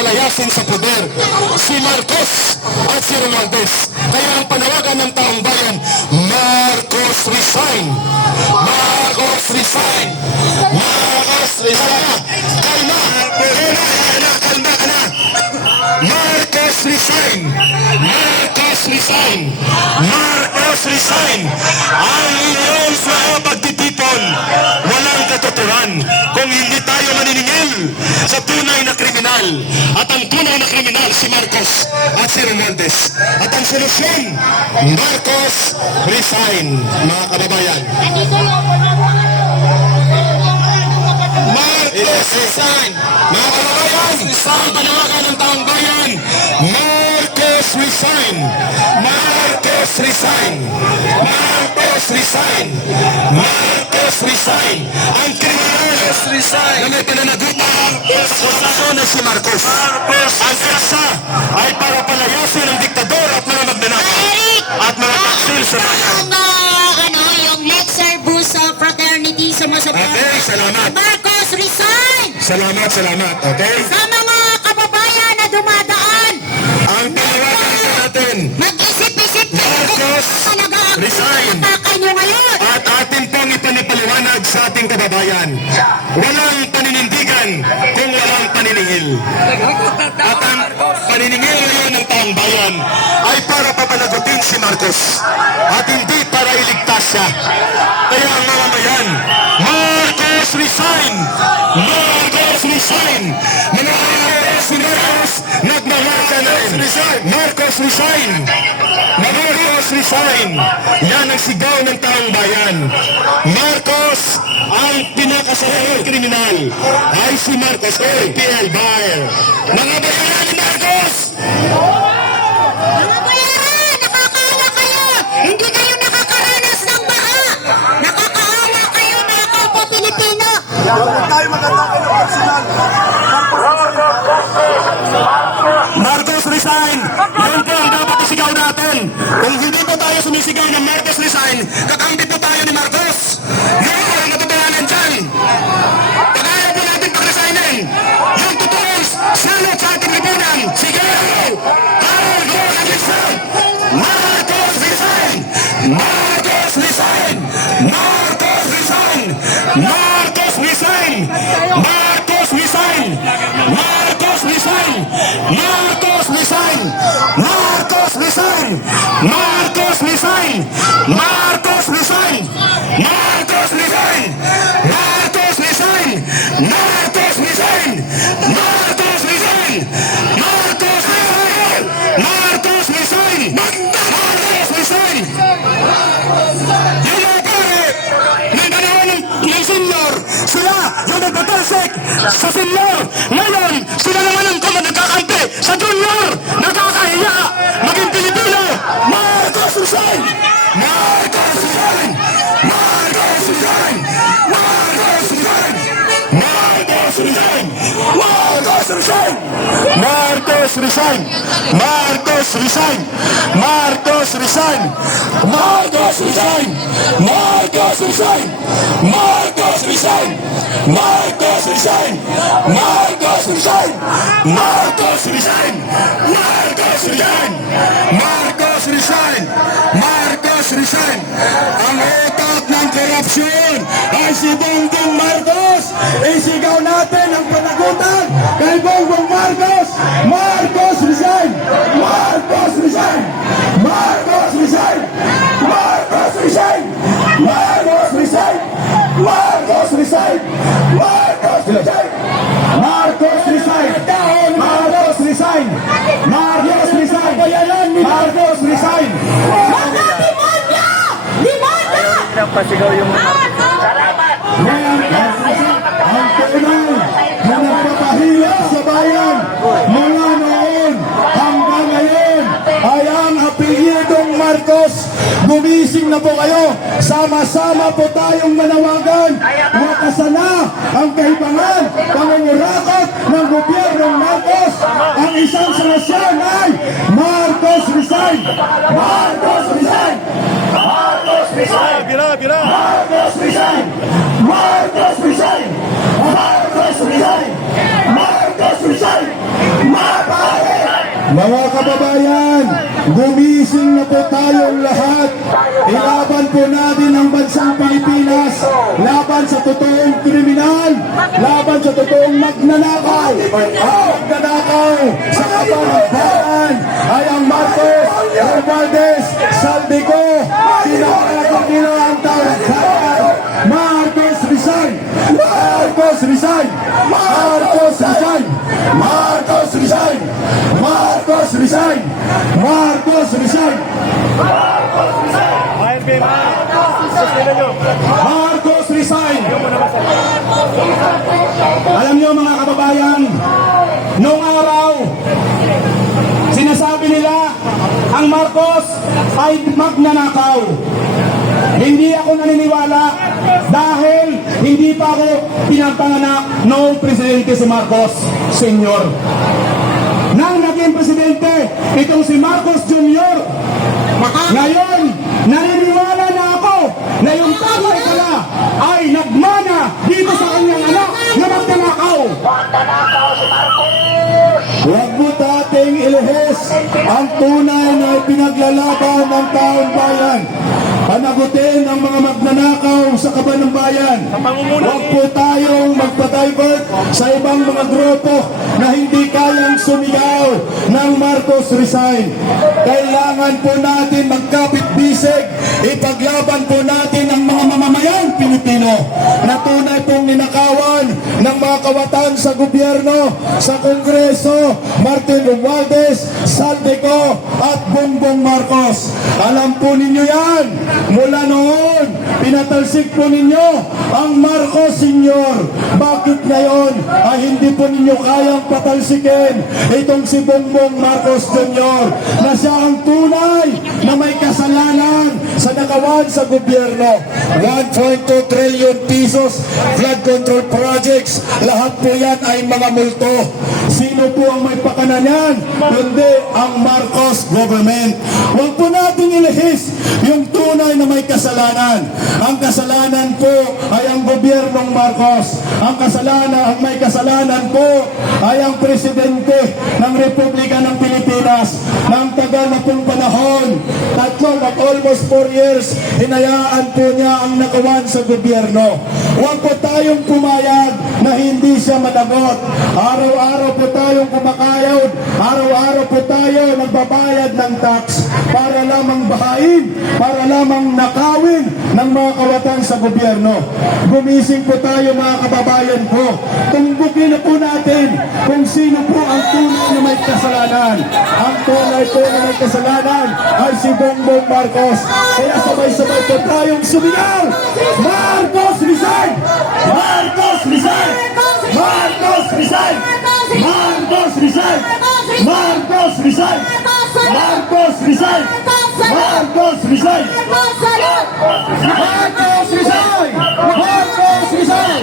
palayasin sa poder si Marcos at si Romualdez. Kaya ang panawagan ng taong bayan, Marcos resign! Marcos resign! Marcos resign! Kalma! Kalma ka na! Marcos resign! Marcos resign! Marcos resign! Ang inyong sa pagtitipon, walang katotohanan kung hindi tayo maniningil sa tunay na kriminal. At ang tunay na kriminal si Marcos at si Romualdez. At ang solusyon, Marcos resign, mga kababayan. Marcos resign! Mga kababayan, ang panawagan ng taong bayan, Marcos resign! Marcos resign! Marcos resign! Marcos resign! Ang kriminal na may pinanagutan sa posisyon na si Marcos. Ang kasa ay para palayasin ang diktador at mga magnanakaw at mga taksil sa bayan. Yung Lexer Busa Fraternity sumusuporta. Okay, salamat. Marcos resign! Salamat, okay? Sa mga kababayan na dumadaan, Ang panawagan natin, mag-isip-isip Marcos resign! Atake nyo ngayon! At atin pong ipanipaliwanag sa ating kababayan, walang paninindigan kung walang paniningil. At ang paniningil ngayon ng taong bayan ay para papanagutin si Marcos at hindi para iligtas siya. Kaya ang mamamayan, Marcos resign! Marcos resign! Mga Marcos nagmamarka na rin. Marcos resign! Marcos resign! Yan ang sigaw ng taong bayan. Marcos, ang pinakasalangang kriminal ay si Marcos PL Bayer. Mga bayaran ni Marcos! Mga bayaran, nakakaawa kayo! Hindi kayo nakakaranas ng baha! Nakakaawa kayo mga kapwa Pilipino! Tayo magandang ng personal. Marcos resign! Yan po ang dapat isigaw natin. Kung hindi po tayo sumisigaw ng Marcos resign, kakambit po tayo ni Marcos. Ngayon po ang matutuhanan dyan. Kagaya po natin pag-resignin. Yung totoong salot sa ating lipunan. Sige! Marcos resign! Marcos resign! Marcos resign! Marcos resign! Marcos resign! Marcos resign! Marcos resign! Marcos resign! Marcos resign! Marcos resign! Marcos resign! Marcos resign! Marcos resign! Marcos resign! Marcos resign! Marcos resign! Marcos resign! Marcos resign! Yung mga pare, may panahon ng senior, sila yung nagpatalsik sa senior. Ngayon, sila naman ang nagkakampi sa junior. Nakakahiya maging Pilipino. Marcos resign! Marcos resign! Marcos resign! Marcos resign! Marcos resign! Marcos resign! Marcos resign! Marcos resign! Marcos resign! Marcos resign! Marcos resign! Marcos resign! Marcos resign! Marcos resign! Marcos resign! Marcos resign! Marcos resign! Marcos resign! Ang utak ng korupsyon ay si Bongbong Marcos! Isigaw natin ang panagutan kay Bongbong Marcos! Marcos resign! Marcos resign! Marcos resign! Marcos resign! Marcos resign! Marcos resign! Marcos resign! Marcos resign! Marcos resign! Marcos resign! Marcos resign! Mga demonyo! Demonyo! Pasigaw yung ang tunay na nagpapahila sa bayan mula noon hanggang ngayon ay ang apelyidong Marcos. Gumising na po kayo. Sama-sama po tayong manawagan. Wakasan na ang kahibangan, pangungurakot ng gobyernong Marcos. Ang isang solusyon ay Marcos resign! Marcos resign! Marcos resign! Marcos resign! Marcos resign! Marcos resign! Marcos resign! Mga kababayan, gumising na po tayong lahat. Ilaban po natin ang bansang Pilipinas. Laban sa totoong kriminal. Laban sa totoong magnanakaw. Ang magnanakaw sa kapanabayan ay ang Marcos, Romualdez, Saldico, sinakagod nila ang taong bayan. Marcos resign! Marcos resign! Marcos resign! Marcos resign! Marcos resign! Marcos resign! Marcos resign! Alam niyo mga kababayan, noong araw, sinasabi nila ang Marcos ay magnanakaw. Hindi ako naniniwala dahil hindi pa ako pinapanganak noong presidente si Marcos Sr. Nang naging presidente, itong si Marcos Jr. Ngayon, naniniwala na ako na yung tatay pala ay nagmana dito sa kanyang anak na magnanakaw. Huwag mo dating ilihis ang tunay na pinaglalaban ng taong bayan. Panagutin ang mga magnanakaw sa kaban ng bayan. Huwag po tayong magpa-divert sa ibang mga grupo na hindi kayang sumigaw ng Marcos resign. Kailangan po natin magkapit-bisig. Ipaglaban po natin ang mga mamamayang Pilipino na tunay pong ninakawan ng mga kawatan sa gobyerno, sa Kongreso, Martin Romualdez, Saldico at Bongbong Marcos. Alam po ninyo yan. Mula noon, pinatalsik po ninyo ang Marcos Sr. Bakit ngayon ay hindi po ninyo kayang patalsikin itong si Bongbong Marcos Jr. na siya ang tunay na may kasalanan sa nagawan sa gobyerno. 1.2 trillion pesos flood control projects, lahat po yan ay mga multo. Sino po ang may pakanan yan? Kundi ang Marcos government. Huwag po natin ilihis yung tunay na may kasalanan. Ang kasalanan po ay ang gobyernong Marcos. Ang may kasalanan po ay ang presidente ng Republika ng Pilipinas. Ng tagal na pong panahon, almost 4 years, hinayaan po niya ang nakawan sa gobyerno. Huwag po tayong pumayag na hindi siya managot. Araw-araw po tayong kumakayod. Araw-araw po tayo nagbabayad ng tax para lamang bahain, para lamang nakawin ng mga kawatan sa gobyerno. Gumising po tayo mga kababayan ko. Tumbukin na po natin kung sino po ang tunay na may kasalanan. Ang tunay po na may kasalanan ay si Bongbong Marcos. Kaya sabay-sabay po tayong sumigaw. Marcos resign! Marcos resign! Marcos resign! Marcos resign! Marcos resign! Marcos resign! Marcos resign! Marcos resign! Marcos resign!